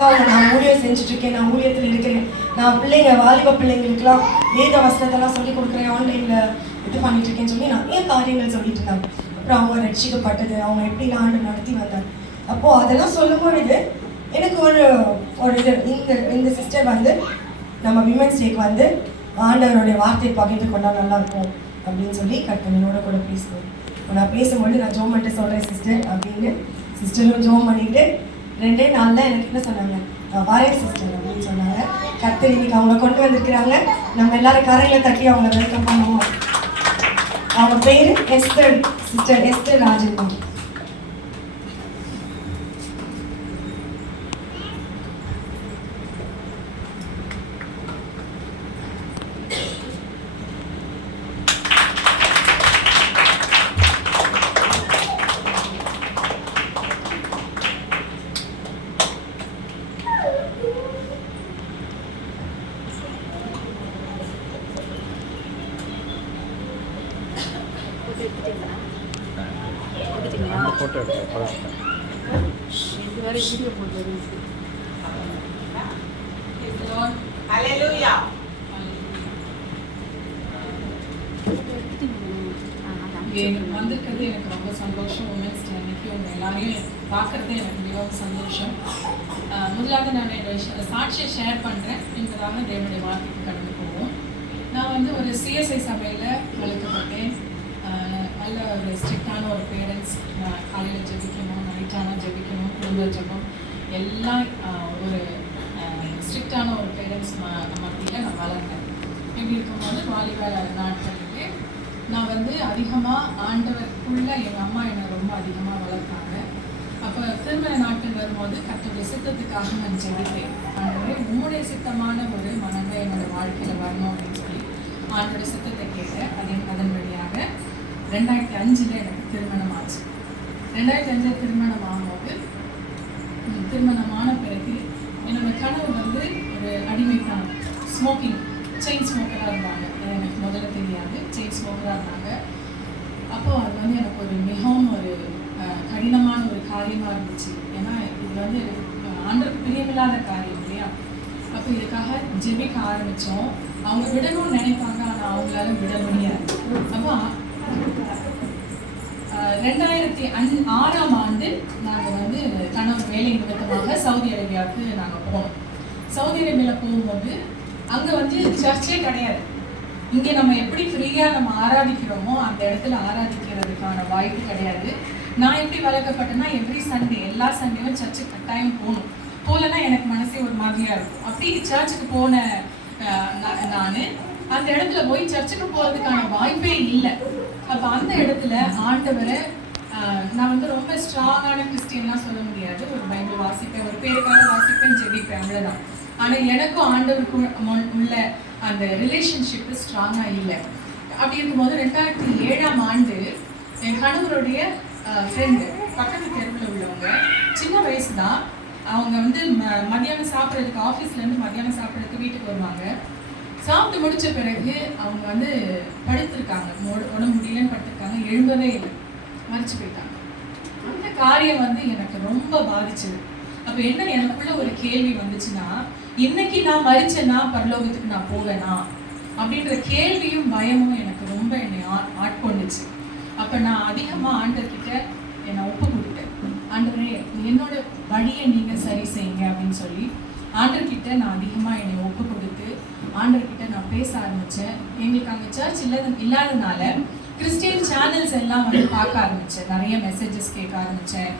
நான் ஊழியம் செஞ்சுட்டு இருக்கேன், நான் ஊழியத்தில் இருக்கிறேன், நான் பிள்ளைங்க வாலிப பிள்ளைங்களுக்குலாம் வேத வசனத்தெல்லாம் சொல்லி கொடுக்குறேன், ஆன்லைனில் இது பண்ணிட்டு இருக்கேன்னு சொல்லி நிறைய காரியங்கள் சொல்லிட்டு இருக்காங்க. அப்புறம் அவங்க ரட்சிக்கப்பட்டது, அவங்க எப்படி ஆண்டு நடத்தி வந்தாங்க. அப்போது அதெல்லாம் சொல்லும் பொழுது எனக்கு ஒரு இது இந்த சிஸ்டர் வந்து நம்ம விமென்ஸ் டேக்கு வந்து ஆண்டவருடைய வார்த்தையை பகிர்ந்து கொண்டா நல்லா இருக்கும் அப்படின்னு சொல்லி கட்டணனோட கூட பேசுவேன். நான் பேசும்போது நான் ஜோம் பண்ணிட்டு சொல்கிறேன் சிஸ்டர் அப்படின்னு. சிஸ்டரும் ஜோம் பண்ணிட்டு 2 நாளில் எனக்கு என்ன சொன்னாங்க, நான் வரேன் சிஸ்டர் அப்படின்னு சொன்னாங்க. கர்த்தர் இன்னைக்கு அவங்க கொண்டு வந்திருக்கிறாங்க. நம்ம எல்லாரும் கரையில் தட்டி அவங்க வெல்கம் பண்ணுவோம். அவங்க பேர் Esther, sister Esther Rajan. Photo எடுத்து வந்திருக்கிறது எனக்கு ரொம்ப சந்தோஷம். உமன்ஸ் டே அன்னைக்கு உங்கள் எல்லாரையும் பார்க்கறது எனக்கு மிகவும் சந்தோஷம். முதலாவது நான் என்னோட சாட்சியை ஷேர் பண்ணுறேன் என்பதாக தேவனுடைய வார்த்தைக்கு கடந்து போவோம். நான் வந்து ஒரு சிஎஸ்ஐ சபையில் வளர்க்கப்பட்டேன். நல்ல ஒரு ஸ்ட்ரிக்டான ஒரு பேரண்ட்ஸ். நான் காலையில் ஜெபிக்கணும், நைட்டானால் ஜெபிக்கணும், குடும்ப ஜெபம் எல்லாம் ஒரு ஸ்ட்ரிக்டான ஒரு பேரண்ட்ஸ் மத்தியில் நான் வளர்ந்தேன். இப்படி இருக்கும்போது வாலிப நாட்களிலே நான் வந்து அதிகமாக ஆண்டவருக்குள்ளே எங்கள் அம்மா என்னை ரொம்ப அதிகமாக வளர்த்தாங்க. அப்போ திருமண நாட்கள் வரும்போது கர்த்தருடைய சித்தத்துக்காக நான் ஜெபித்தேன். ஆண்டவரே உம்முடைய சித்தமான ஒரு மனதை என்னோட வாழ்க்கையில் வரணும் அப்படின்னு சொல்லி ஆண்டோட சித்தத்தை கேட்டேன். அதன் வழியாக 2005 எனக்கு திருமணம் ஆச்சு. 2005 திருமணம் ஆகும்போது திருமணமான பிறகு என்னோட கனவு வந்து ஒரு அடிமைக்கான ஸ்மோக்கிங் செயின் ஸ்மோக்கராக இருந்தாங்க. எனக்கு முதல்ல தெரியாது, செயின் ஸ்மோக்கராக இருந்தாங்க. அப்போது அது வந்து எனக்கு ஒரு மிகவும் ஒரு கடினமான ஒரு காரியமாக இருந்துச்சு. ஏன்னா இது வந்து ஆண்டவருக்கு பிரியமில்லாத காரியம் இல்லையா. அப்போ இதுக்காக ஜெபிக்க ஆரம்பித்தோம். அவங்க விடணும்னு நினைப்பாங்க, ஆனால் அவங்களால விட முடியாது. அப்போ 2006ஆம் ஆண்டு நாங்கள் வந்து கணவர் வேலை நிமித்தமாக சவுதி அரேபியாவுக்கு நாங்கள் போனோம். சவுதி அரேபியாவில் போகும்போது அங்கே வந்து சர்ச்சே கிடையாது. இங்கே நம்ம எப்படி ஃப்ரீயாக நம்ம ஆராதிக்கிறோமோ அந்த இடத்துல ஆராதிக்கிறதுக்கான வாய்ப்பு கிடையாது. நான் எப்படி வளர்க்கப்பட்டேன்னா எவ்ரி சண்டே எல்லா சண்டேவும் சர்ச்சுக்கு கட்டாயம் போகலன்னா எனக்கு மனசே ஒரு மாதிரியாக இருக்கும். அப்படி சர்ச்சுக்கு போன நான் அந்த இடத்துல போய் சர்ச்சுக்கு போகிறதுக்கான வாய்ப்பே இல்லை. அப்போ அந்த இடத்துல ஆண்டவரை நான் வந்து ரொம்ப ஸ்ட்ராங்கான கிறிஸ்டியன்லாம் சொல்ல முடியாது. ஒரு பைபிள் வாசிப்பேன், ஒரு பேருக்காக வாசிப்பேன், ஜெபிப்பேன், அவ்வளோதான். ஆனால் எனக்கும் ஆண்டவருக்கும் உள்ள அந்த ரிலேஷன்ஷிப்பு ஸ்ட்ராங்காக இல்லை. அப்படி இருக்கும்போது 2007ஆம் ஆண்டு என் கணவருடைய ஃப்ரெண்டு பக்கத்து தெருவில் உள்ளவங்க, சின்ன வயசு தான், அவங்க வந்து மத்தியானம் சாப்பிட்றதுக்கு ஆஃபீஸ்லேருந்து மத்தியானம் சாப்பிட்றதுக்கு வீட்டுக்கு வருவாங்க. சாப்பிட்டு முடித்த பிறகு அவங்க வந்து படுத்திருக்காங்க, உடம்பு முடியலன்னு படுத்திருக்காங்க, எழும்பவே இல்லை, மறிச்சு போயிட்டாங்க. அந்த காரியம் வந்து எனக்கு ரொம்ப பாதிச்சது. அப்போ என்ன எனக்குள்ள ஒரு கேள்வி வந்துச்சுன்னா, இன்னைக்கு நான் மறிச்சேன்னா பரலோகத்துக்கு நான் போவேனா அப்படின்ற கேள்வியும் பயமும் எனக்கு ரொம்ப என்னை ஆட்கொண்டுச்சு. அப்போ நான் அதிகமாக ஆண்டவர்கிட்ட என்னை ஒப்பு கொடுத்தேன். ஆண்டவரே என்னோட வழியை நீங்கள் சரி செய்யுங்க அப்படின்னு சொல்லி ஆண்டவர்கிட்ட நான் அதிகமாக என்னை ஒப்பு கொடுத்து ஆண்டவர்கிட்ட நான் பேச ஆரம்பித்தேன். எங்களுக்கு அங்கே சர்ச் இல்லாதனால கிறிஸ்டியன் சேனல்ஸ் எல்லாம் வந்து பார்க்க ஆரம்பித்தேன், நிறைய மெசேஜஸ் கேட்க ஆரம்பித்தேன்.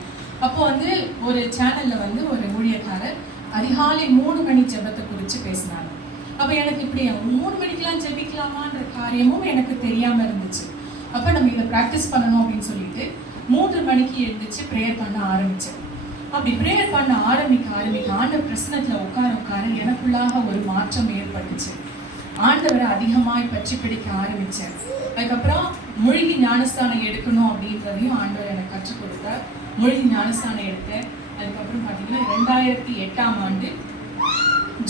அப்போ வந்து ஒரு சேனலில் வந்து ஒரு ஊழியக்காரர் அதிகாலை 3 மணி ஜெபத்தை குறித்து பேசினாங்க. அப்போ எனக்கு இப்படி 3 மணிக்கெலாம் ஜெபிக்கலாமான்ற காரியமும் எனக்கு தெரியாமல் இருந்துச்சு. அப்போ நம்ம இதை ப்ராக்டிஸ் பண்ணணும் அப்படின்னு சொல்லிட்டு 3 மணிக்கு எழுந்திரிச்சு ப்ரேயர் பண்ண ஆரம்பித்தேன். அப்படி ப்ரேயர் பண்ண ஆரம்பிக்க ஆண்டவர் பிரசனத்தில் உட்கார எனக்குள்ளாக ஒரு மாற்றம் ஏற்பட்டுச்சு. ஆண்டவரை அதிகமாய் பற்றி பிடிக்க ஆரம்பித்தேன். அதுக்கப்புறம் மூழ்கி ஞானஸ்தானம் எடுக்கணும் அப்படின்றதையும் ஆண்டவர் எனக்கு கற்றுக் கொடுத்தார். மூழ்கி ஞானஸ்தானம் எடுத்தேன். அதுக்கப்புறம் பார்த்தீங்கன்னா 2008ஆம் ஆண்டு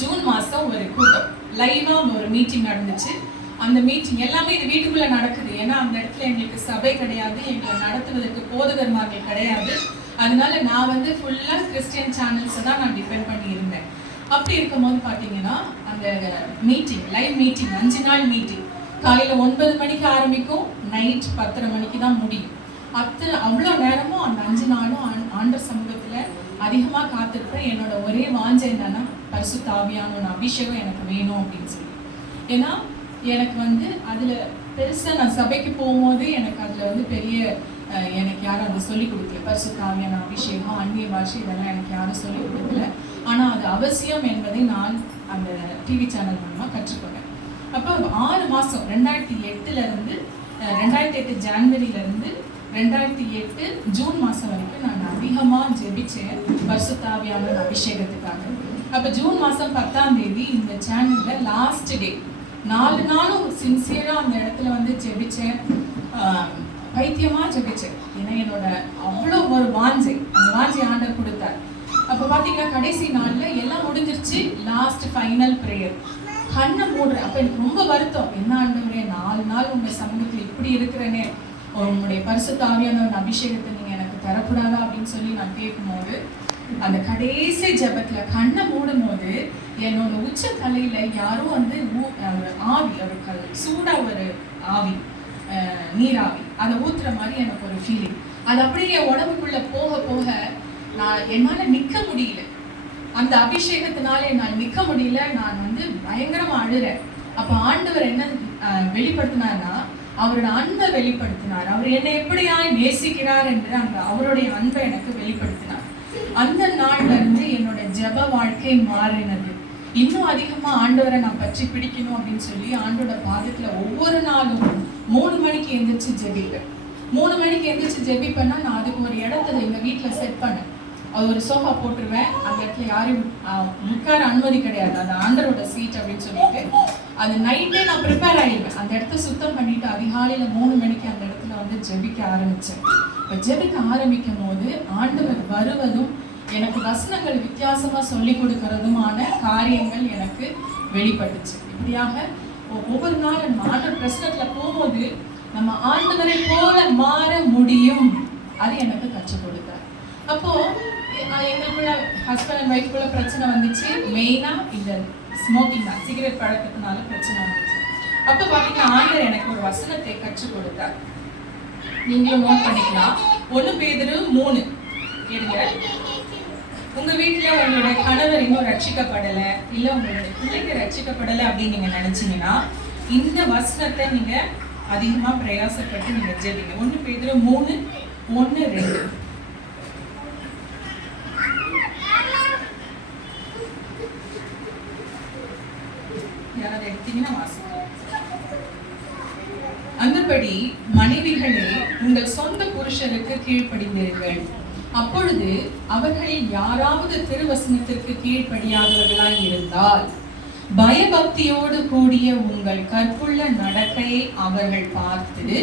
ஜூன் மாதம் ஒரு கூட்டம் லைவாக ஒரு மீட்டிங் நடந்துச்சு. அந்த மீட்டிங் எல்லாமே இது வீட்டுக்குள்ளே நடக்குது. ஏன்னா அந்த இடத்துல எங்களுக்கு சபை கிடையாது, எங்களை நடத்துவதற்கு போதகர்மார்கள் கிடையாது. அதனால நான் வந்து ஃபுல்லா கிறிஸ்டியன் சேனல்ஸை தான் நான் டிபெண்ட் பண்ணி இருந்தேன். அப்படி இருக்கும்போது பார்த்தீங்கன்னா அந்த மீட்டிங், லைவ் மீட்டிங், 5 நாள் மீட்டிங் காலையில 9 மணிக்கு ஆரம்பிக்கும், நைட் 10:30 மணிக்கு தான் முடியும். அவ்வளோ நேரமும் அந்த 5 நாளும் ஆண்டவர் சமூகத்துல அதிகமா காத்திருப்பேன். என்னோட ஒரே வாஞ்சை என்னன்னா, பரிசுத்த ஆவியானவரோட அபிஷேகம் எனக்கு வேணும் அப்படின்னு சொல்லி. ஏன்னா எனக்கு வந்து அதுல பெருசா நான் சபைக்கு போகும்போது எனக்கு அதுல வந்து பெரிய எனக்கு யாரும் அதை சொல்லிக் கொடுக்கல. பரிசுத்த ஆவியான அபிஷேகம், அந்நிய பாஷை, இதெல்லாம் எனக்கு யாரும் சொல்லிக் கொடுக்கல. ஆனா அது அவசியம் என்பதை நான் அந்த டிவி சேனல் மூலமா கற்றுக்கொண்டேன். அப்போ 6 மாசம் 2008 இருந்து 2008 ஜனவரியில இருந்து 2008 ஜூன் மாசம் வரைக்கும் நான் அதிகமா ஜெபிச்சேன் பரிசுத்த ஆவியானவர் அபிஷேகத்துக்காக. அப்ப ஜூன் மாசம் 10ஆம் தேதி இந்த சேனல்ல லாஸ்ட் டே 4 நாளும் சின்சியரா அந்த இடத்துல வந்து ஜெபிச்சேன். பைத்தியமா ஜெபிச்சேன். ஏன்னா என்னோட அவ்வளோ ஒரு வாஞ்சை, அந்த வாஞ்சை ஆண்டவர் கொடுத்தார். அப்ப பாத்தீங்கன்னா கடைசி நாள்ல எல்லாம் முடிஞ்சிருச்சு. லாஸ்ட் ஃபைனல் பிரேயர், கண்ணை மூடுறேன். அப்ப எனக்கு ரொம்ப வருத்தம், என்ன ஆண்டவரே 4 நாள் உங்க சமூகத்துல இப்படி இருக்கிறேனே, உங்களுடைய பரிசுத்த ஆவியானவர் அபிஷேகத்தை நீங்க எனக்கு தரக்கூடாதா அப்படின்னு சொல்லி நான் கேட்கும்போது, அந்த கடைசி ஜெபத்துல கண்ணை மூடும் போது என்னோட உச்ச தலையில யாரோ வந்து ஆவி, ஒரு சூடா ஒரு ஆவி, நீராவி, அதை ஊத்துற மாதிரி எனக்கு ஒரு ஃபீலிங். அது அப்படியே உடம்புக்குள்ள போக போக நான் என்னால நிக்க முடியல. அந்த அபிஷேகத்தினால என்னால் நிக்க முடியல. நான் வந்து பயங்கரமா அழுறேன். அப்ப ஆண்டவர் என்ன வெளிப்படுத்தினார்னா, அவரோட அன்பை வெளிப்படுத்தினார். அவர் என்னை எப்படியாய் நேசிக்கிறார் என்று அந்த அவருடைய அன்பை எனக்கு வெளிப்படுத்தினார். அந்த நாள்ல இருந்து என்னோட ஜெப வாழ்க்கை மாறினது. இன்னும் அதிகமா ஆண்டவரை நான் பற்றி பிடிக்கணும் அப்படின்னு சொல்லி ஆண்டோட பாதத்துல ஒவ்வொரு நாளும் 3 மணிக்கு எந்திரிச்சு ஜெபிப்பேன். 3 மணிக்கு எந்திரிச்சு ஜெபிப்பேன்னா நான் அதுக்கு ஒரு இடத்துல எங்க வீட்டுல செட் பண்ணேன். அது ஒரு சோஃபா போட்டுருவேன். அந்த இடத்துல யாரையும் உட்கார அனுமதி கிடையாது, அது ஆண்டரோட சீட் அப்படின்னு சொல்லிட்டு அது நைட்டே நான் ப்ரிப்பேர் ஆகிடுவேன். அந்த இடத்த சுத்தம் பண்ணிட்டு அதிகாலையில 3 மணிக்கு அந்த இடத்துல வந்து ஜெபிக்க ஆரம்பிச்சேன். இப்போ ஜெபிக்க ஆரம்பிக்கும் போது ஆண்டவர் வருவதும் எனக்கு வசனங்கள் வித்தியாசமா சொல்லி கொடுக்கறதுமான காரியங்கள் எனக்கு வெளிப்பட்டுச்சு. இப்படியாக ஒவ்வொரு நாளும் நம்ம ஆண்டவர் பிரசனத்துல போகும்போது நம்ம ஆண்டவரை போல மாற முடியும், அது எனக்கு கற்றுக் கொடுத்தார். அப்போ எங்களுக்குள்ள ஹஸ்பண்ட் அண்ட் ஒய்ஃப்குள்ள பிரச்சனை வந்துச்சு. மெயினா இந்த ஸ்மோக்கிங் தான், சிகரெட் பழக்கத்தினால பிரச்சனை வந்துச்சு. அப்ப பாத்தீங்கன்னா ஆண்டவர் எனக்கு ஒரு வசனத்தை கற்றுக் கொடுத்தார். நீங்களும் நோட் பண்ணிக்கலாம். 1 பேதுரு 3 கேளுங்க. உங்க வீட்டுல உங்களோட கணவர் இன்னும் ரட்சிக்கப்படலை, இல்ல உங்களுடைய பிள்ளைங்க ரட்சிக்கப்படலை அப்படின்னு நீங்க நினைச்சீங்கன்னா இந்த வசனத்தை நீங்க அதிகமா பிரயாசப்பட்டு நீங்க ஜெபிங்க. 1 பேதுரு 3 1 2. யாராவது எடுத்தீங்கன்னா வாசிங்க. அந்தபடி மனைவிகளே உங்கள் சொந்த புருஷருக்கு கீழ்ப்படிந்தீர்கள். அப்பொழுது அவர்களில் யாராவது திருவசனத்திற்கு கீழ்ப்படியாதவர்களாய் இருந்தால் பயபக்தியோடு கூடிய உங்கள் கற்புள்ள நடக்கையை அவர்கள் பார்த்து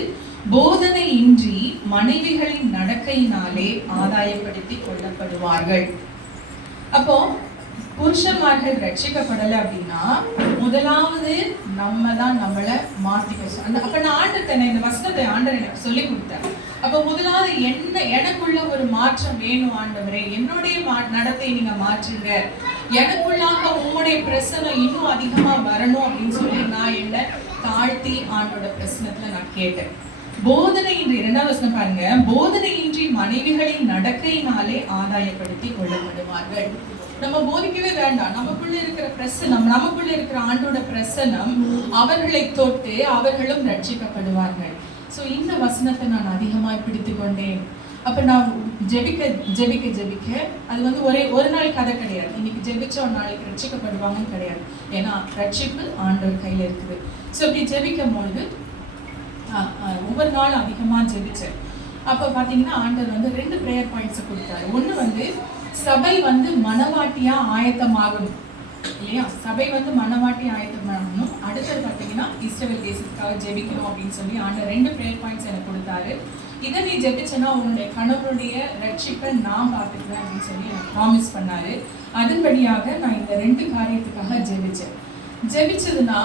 போதனையின்றி மனைவிகளின் நடக்கையினாலே ஆதாயப்படுத்தி கொள்ளப்படுவார்கள். அப்போ புருஷன்மார்கள் ரட்சிக்கப்படலை அப்படின்னா முதலாவது நம்ம தான் நம்மளை மாத்திக்கணும். அப்ப நான் ஆண்டத்தை இந்த வசனத்தை ஆண்டவர் எனக்கு சொல்லி கொடுத்தேன். அப்ப முதலாவது எனக்குள்ள ஒரு மாற்றம் வேணும் ஆண்டவரே, என்னுடைய நடத்தை நீங்க மாற்றுங்க, எனக்குள்ளாக உங்களுடைய பிரசனம் இன்னும் அதிகமா வரணும் அப்படின்னு சொல்லி நான் என்ன தாழ்த்தி ஆண்டோட பிரசனத்துல நான் கேட்டேன். போதனையின்றி, 2ஆவது வசனம் பாருங்க, போதனையின்றி மனைவிகளின் நடக்கையினாலே ஆதாயப்படுத்தி கொள்ளப்படுவார்கள். நம்ம போதிக்கவே வேண்டாம், நமக்குள்ள இருக்கிற பிரசனம், நமக்குள்ள இருக்கிற ஆண்டோட பிரசனம் அவர்களை தொட்டு அவர்களும் ரட்சிக்கப்படுவார்கள். ஸோ இந்த வசனத்தை நான் அதிகமாக பிடித்து கொண்டேன். அப்போ நான் ஜெபிக்க ஜெபிக்க ஜெபிக்க அது வந்து ஒரு நாள் கதை கிடையாது. இன்னைக்கு ஜெபிச்ச ஒரு நாளைக்கு ரட்சிக்கப்படுவாங்கன்னு கிடையாது. ஏன்னா ரட்சிப்பு ஆண்டவர் கையில் இருக்குது. ஸோ இப்படி ஜெபிக்கும் பொழுது ஒவ்வொரு நாளும் அதிகமாக ஜெபிச்சேன். அப்போ பார்த்தீங்கன்னா ஆண்டவர் வந்து 2 ப்ரேயர் பாயிண்ட்ஸை கொடுத்தாரு. ஒன்று வந்து சபை வந்து மனவாட்டியா ஆயத்தமாகணும் இல்லையா, சபை வந்து மனவாட்டி ஆயத்தமாகணும். அடுத்தது பார்த்தீங்கன்னா இஸ்ரவேல் தேசத்துக்காக ஜெபிக்கணும் அப்படின்னு சொல்லி ஆண்டவர் 2 ப்ரேயர் பாயிண்ட்ஸ் எனக்கு கொடுத்தாரு. இதை நீ ஜெபிச்சனா உன்னுடைய கணவருடைய ரட்சிப்பை நான் பார்த்துக்கிறேன் அப்படின்னு சொல்லி எனக்கு ப்ராமிஸ் பண்ணாரு. அதன்படியாக நான் இந்த 2 காரியத்துக்காக ஜெபிச்சதுன்னா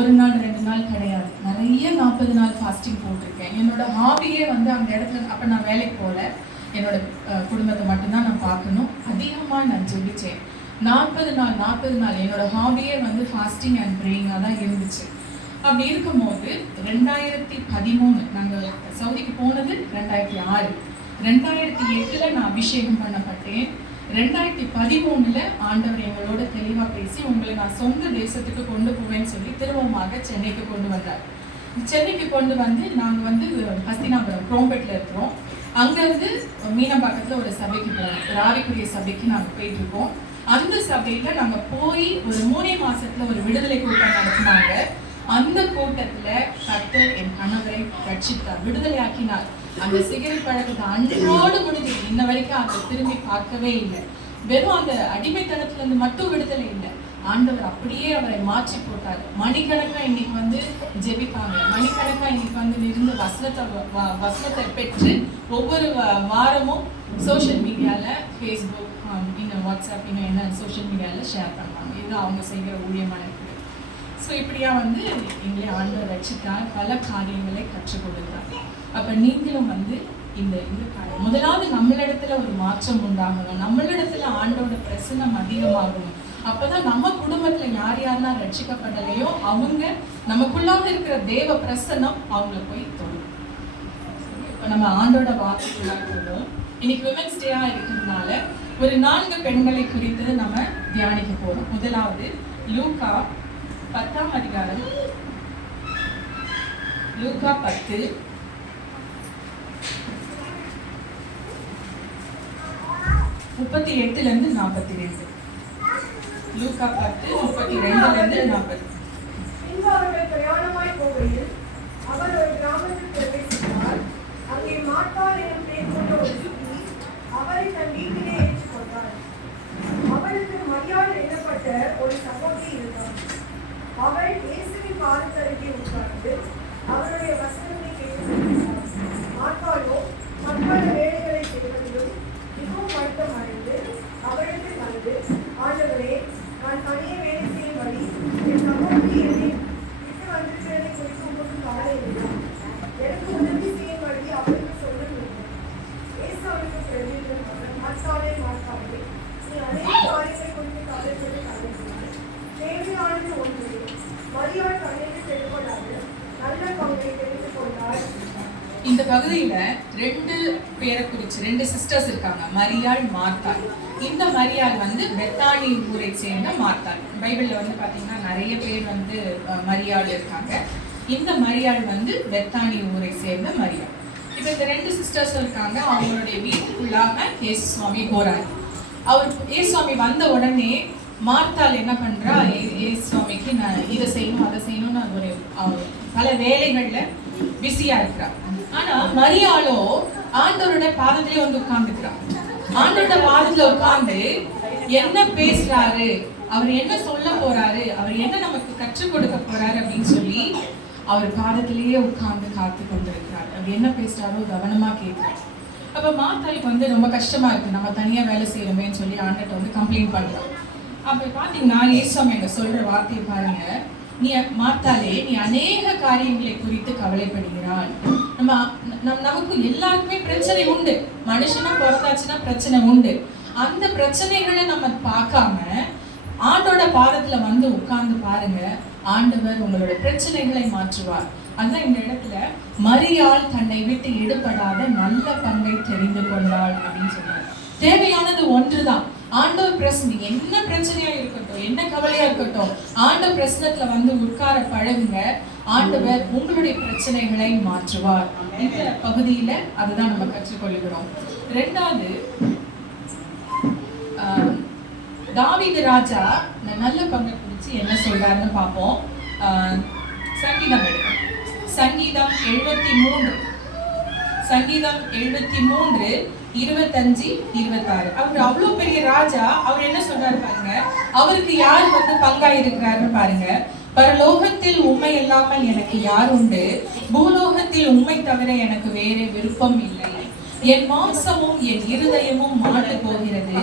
1 நாள் 2 நாள் கிடையாது, நிறைய 40 நாள் ஃபாஸ்டிங் போட்டிருக்கேன். என்னோட ஹாபியே வந்து அந்த இடத்துல, அப்போ நான் வேலைக்கு போகல, என்னோட குடும்பத்தை மட்டும்தான் நான் பார்க்கணும். அதிகமாக நான் ஜெபிச்சேன். 40 நாள் என்னோட ஹாபியே வந்து ஃபாஸ்டிங் அண்ட் ப்ரேயிங்காக தான் இருந்துச்சு. அப்படி இருக்கும்போது 2013 நாங்கள் சவுதிக்கு போனது 2006. 2008 நான் அபிஷேகம் பண்ணப்பட்டேன். 2013 ஆண்டவர் எங்களோட தெளிவாக பேசி உங்களை நான் சொந்த தேசத்துக்கு கொண்டு போவேன்னு சொல்லி திரும்பமாக சென்னைக்கு கொண்டு வந்தார். சென்னைக்கு கொண்டு வந்து நாங்கள் வந்து ஹஸ்தினாபுரம் குரோம்பேட்டில் இருக்கிறோம். அங்கேருந்து மீனம்பாக்கத்தில் ஒரு சபைக்கு போகிறோம். ஒரு ஆவிக்குரிய சபைக்கு நாங்கள் போயிட்டுருக்கோம். அந்த சபையில் நாங்கள் போய் ஒரு 3 மாசத்துல ஒரு விடுதலை கூட்டம் நடத்தினாங்க. அந்த கூட்டத்துல கர்த்தர் என் கணவரை ரட்சித்தார், விடுதலை ஆக்கினார். அந்த சிகரெட் பழக்கத்தை அன்றோடு முடிஞ்சு இன்ன வரைக்கும் அதை திரும்பி பார்க்கவே இல்லை. வெறும் அந்த அடிமைத்தனத்துல இருந்து மட்டும் விடுதலை இல்லை, ஆண்டவர் அப்படியே அவரை மாற்றி போட்டார். மணிக்கணக்கா இன்னைக்கு வந்து ஜெபிப்பாங்க, மணிக்கணக்கா இன்னைக்கு வந்து இருந்து வசனத்தை பெற்று ஒவ்வொரு வாரமும் சோஷியல் மீடியால ஃபேஸ்புக், இன்னும் வாட்ஸ்அப், இன்னும் என்ன சோஷியல் மீடியால ஷேர் பண்ணுவாங்க. இது அவங்க செய்கிற ஊழியமான இருக்குது. ஸோ இப்படியா வந்து எங்களை ஆண்டவர் ரட்சித்தார், பல காரியங்களை கற்றுக் கொடுத்தார். அப்போ நீங்களும் வந்து இந்த முதலாவது நம்மளிடத்துல ஒரு மாற்றம் உண்டாகணும், நம்மளிடத்துல ஆண்டோட பிரசன்னம் அதிகமாகணும். அப்பதான் நம்ம குடும்பத்துல யார் யாரெல்லாம் ரட்சிக்கப்படலையோ அவங்க நமக்குள்ளாக இருக்கிற தேவ பிரசன்னம் அவங்கள போய் தொடும். இப்போ நம்ம ஆண்டோட வாக்குக்குள்ளாக போவோம். இன்னைக்கு விமென்ஸ் டேயா இருக்கிறதுனால ஒரு 4 பெண்களை குறித்து நம்ம தியானிக்க போறோம். முதலாவது லூக்கா 10ஆம் அதிகாரம், லூக்கா 10 38 42. லூக்கா 10 32 40. பின்பு அவர்கள் பிரயாணமாய் போகையில் அவர் ஒரு கிராமத்தில் பிரவேசித்தார். அங்கே மார்த்தாள் எனும் பேர் கொண்ட ஒரு ஸ்திரீ அவரை தன் வீட்டிலே ஏற்றுக்கொண்டார். அவளுக்கு மரியாள் எனப்பட்ட ஒரு சகோதரி இருந்தார். அவள் இயேசுவின் பாதத்தருகே உட்கார்ந்து அவருடைய வசனங்களை கேட்டுக்கொண்டார். மார்த்தாளோ மற்ற வேலைகளை செய்வதிலும் மிகவும் வருத்தம் அடைந்து அவளுக்கு வந்து, ஆண்டவரே, நான் தனியே வேலை செய்யும்படி என் சகோதரி என்னை விட்டு வந்திருக்கிறதை குறித்து உங்களுக்கு கவலை இல்லை. எனக்கு உதவி செய்யும்படி அவளுக்கு சொல்லுங்கள். இயேசு அவளுக்கு பிரதியுத்தரமாக, மார்த்தாளே, மார்த்தாளே, நீ அநேக காரியங்களை குறித்து கவலைப்பட்டு கவலைப்படாது. தேவையானது ஒன்றே. மரியாள் கண்ணில் செல்வதாக நல்ல பங்கை தெரிந்து கொண்டாள். இந்த பகுதியில 2 பேரை குறிச்சு 2 சிஸ்டர்ஸ் இருக்காங்க, மரியாள், மார்த்தாள். இந்த மரியாள் வந்து பெத்தானி ஊரை சேர்ந்த மார்த்தாள். பைபிள்ல வந்து பாத்தீங்கன்னா நிறைய பேர் வந்து மரியாள் இருக்காங்க. இந்த மரியாள் வந்து பெத்தானி ஊரை சேர்ந்த மரியாள். இப்ப இந்த 2 சிஸ்டர்ஸ் இருக்காங்க. அவங்களுடைய வீட்டுக்குள்ளாக இயேசு சுவாமி போறாரு. அவர் இயேசு சுவாமி வந்த உடனே மார்த்தாள் என்ன பண்றா, இயேசு சுவாமிக்கு நான் இதை செய்யணும் அதை செய்யணும்னு ஒரு பல வேலைகள்ல பிஸியா இருக்கிறா. ஆனா மரியாளோ ஆண்டவரோட பாதத்திலே வந்து உட்கார்ந்துக்கிறான். ஆண்டவரோட பாதத்துல உட்கார்ந்து என்ன பேசுறாரு, அவர் என்ன சொல்ல போறாரு, அவர் என்ன நமக்கு கற்றுக் கொடுக்க போறாரு அப்படின்னு சொல்லி அவர் பாதத்திலேயே உட்கார்ந்து காத்து கொண்டிருக்கிறார். அவர் என்ன பேசுறாரோ கவனமா கேட்கிறார். அப்ப மார்த்தாளுக்கு வந்து ரொம்ப கஷ்டமா இருக்கு, நம்ம தனியா வேலை செய்யறோமேன்னு சொல்லி ஆண்டர்ட்ட வந்து கம்ப்ளைண்ட் பண்றோம். அப்ப பாத்தீங்கன்னா இயேசுவாமி எங்க சொல்ற வார்த்தையை பாருங்க, நீ மார்த்தாளே, நீ அநேக காரியங்களை குறித்து கவலைப்படுகிறாள். நமக்கு எல்லாருக்குமே பிரச்சனை உண்டு, மனுஷனா பிறந்தாச்சுன்னா பிரச்சனை உண்டு. அந்த பிரச்சனைகளை நம்ம பார்க்காம ஆண்டோட பாதத்துல வந்து உட்கார்ந்து பாருங்க, ஆண்டவர் உங்களோட பிரச்சனைகளை மாற்றுவார். அதுதான் இந்த இடத்துல மரியாள் தன்னை விட்டு எடுபடாத நல்ல பங்கை தெரிந்து கொண்டாள் அப்படின்னு சொன்னார். தேவையானது ஒன்றுதான், ஆண்டவர் பிரச்சனை என்ன பிரச்சனையா இருக்கட்டும், என்ன கவலையா இருக்கட்டும், ஆண்டவர் பிரச்சனத்துல வந்து உட்கார பழகுங்க, ஆண்டவர் உங்களுடைய பிரச்சனைகளை மாற்றுவார். இந்த பகுதியில அதுதான் நம்ம கற்றுக்கொள்கிறோம். 2வது, தாவீது ராஜா நல்ல பங்கை குறித்து என்ன சொல்றாருன்னு பார்ப்போம். சங்கீதம் எடுக்கும், சங்கீதம் 73, சங்கீதம் 73 25 26. அவர் அவ்வளவு பெரிய ராஜா, அவர் என்ன சொல்றாரு பாருங்க, அவருக்கு யார் வந்து பங்கா இருக்கிறாருன்னு பாருங்க. பரலோகத்தில் உண்மை இல்லாமல் எனக்கு யார் உண்டு, பூலோகத்தில் உண்மை தவிர எனக்கு வேற விருப்பம் இல்லை. என் மாம்சமும் என் இருதயமும் மாண்டு போகிறது,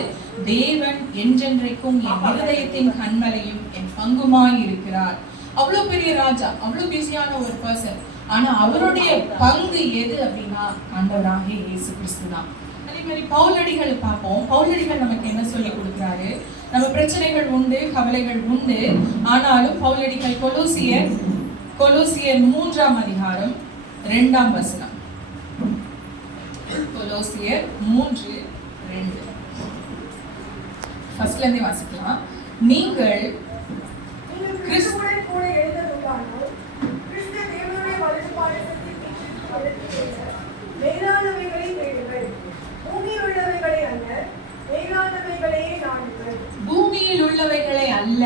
தேவன் என்றென்றைக்கும் என் இருதயத்தின் கண்மலையும் என் பங்குமாய் இருக்கிறார். அவ்வளவு பெரிய ராஜா, அவ்வளவு பிஸியான ஒரு பர்சன். ஆனா அவருடைய பங்கு எது அப்படின்னா ஆண்டவராகிய இயேசு கிறிஸ்து தான். அதே மாதிரி பவுலடிகளை பார்ப்போம். பவுலடிகள் நமக்கு என்ன சொல்லி கொடுக்குறாரு? நம்ம பிரச்சனைகள் உண்டு, கவலைகள் உண்டு. ஆனாலும் பவுலடிகள் கொலோசியர் 3ஆம் அதிகாரம் 2ஆம் வசனம். கொலோசியர் 3:2 ஃபர்ஸ்ட்ல இருந்தே வாசிக்கலாம். நீங்கள் கிறிஸ்துவுடன் கூட எழுந்ததுண்டானால் கிறிஸ்து தேவனுடைய வலது பாதத்தில் வீற்றிருக்கிற மேலானவைகளை தேடுங்கள். பூமியில் உள்ளவைகளை அல்ல, மேலானவைகளையே நாடுங்கள். பூமியில் உள்ளவைகளை அல்ல,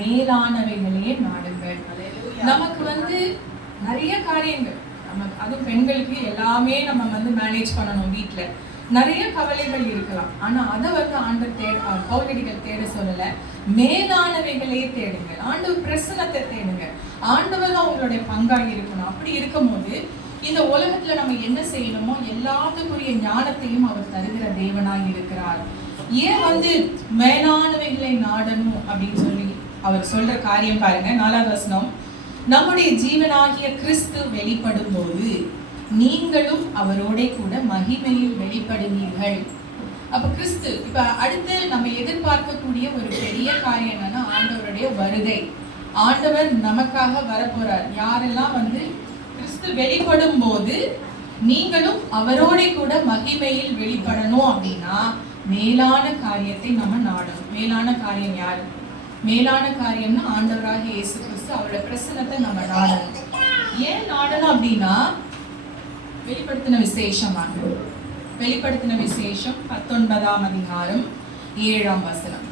மேலானவைகளே நாடுங்கள். நமக்கு வந்து நிறைய காரியங்கள், நமக்கு அதுவும் பெண்களுக்கு எல்லாமே நம்ம வந்து மேனேஜ் பண்ணணும். வீட்டுல நிறைய கவலைகள் இருக்கலாம். ஆனா அதை வந்து ஆண்டவர் பவுலடிகள் தேட சொல்லல, மேலானவைகளே தேடுங்கள். ஆண்டவர் பிரசன்னத்தை தேடுங்க. ஆண்டவர் தான் உங்களுடைய பங்காக இருக்கணும். அப்படி இருக்கும்போது இந்த உலகத்துல நம்ம என்ன செய்யணுமோ எல்லாத்துக்குரிய ஞானத்தையும் அவர் தருகிற தேவனாய் இருக்கிறார். ஏன் வந்து மேலானவைகளை நாடணும் அப்படின்னு சொல்லி அவர் சொல்ற காரியம் பாருங்க. 4ஆவது வசனம். நம்முடைய ஜீவனாகிய கிறிஸ்து வெளிப்படும் போது நீங்களும் அவரோட கூட மகிமையில் வெளிப்படுவீர்கள். அப்ப கிறிஸ்து இப்ப அடுத்து நம்ம எதிர்பார்க்கக்கூடிய ஒரு பெரிய காரியம் என்னன்னா ஆண்டவருடைய வருகை. ஆண்டவர் நமக்காக வரப்போறார். யாரெல்லாம் வந்து கிறிஸ்து வெளிப்படும் போது நீங்களும் அவரோட கூட மகிமையில் வெளிப்படணும் அப்படின்னா மேலான காரியத்தை நம்ம நாடணும். மேலான காரியம் யாரு? மேலான காரியம்னா ஆண்டவராக இயேசு கிறிஸ்து, அவருடைய பிரசன்னத்தை நம்ம நாடணும். ஏன் நாடணும் அப்படின்னா வெளிப்படுத்தின விசேஷம் 19ஆம் அதிகாரம் 7ஆம் வசனம்.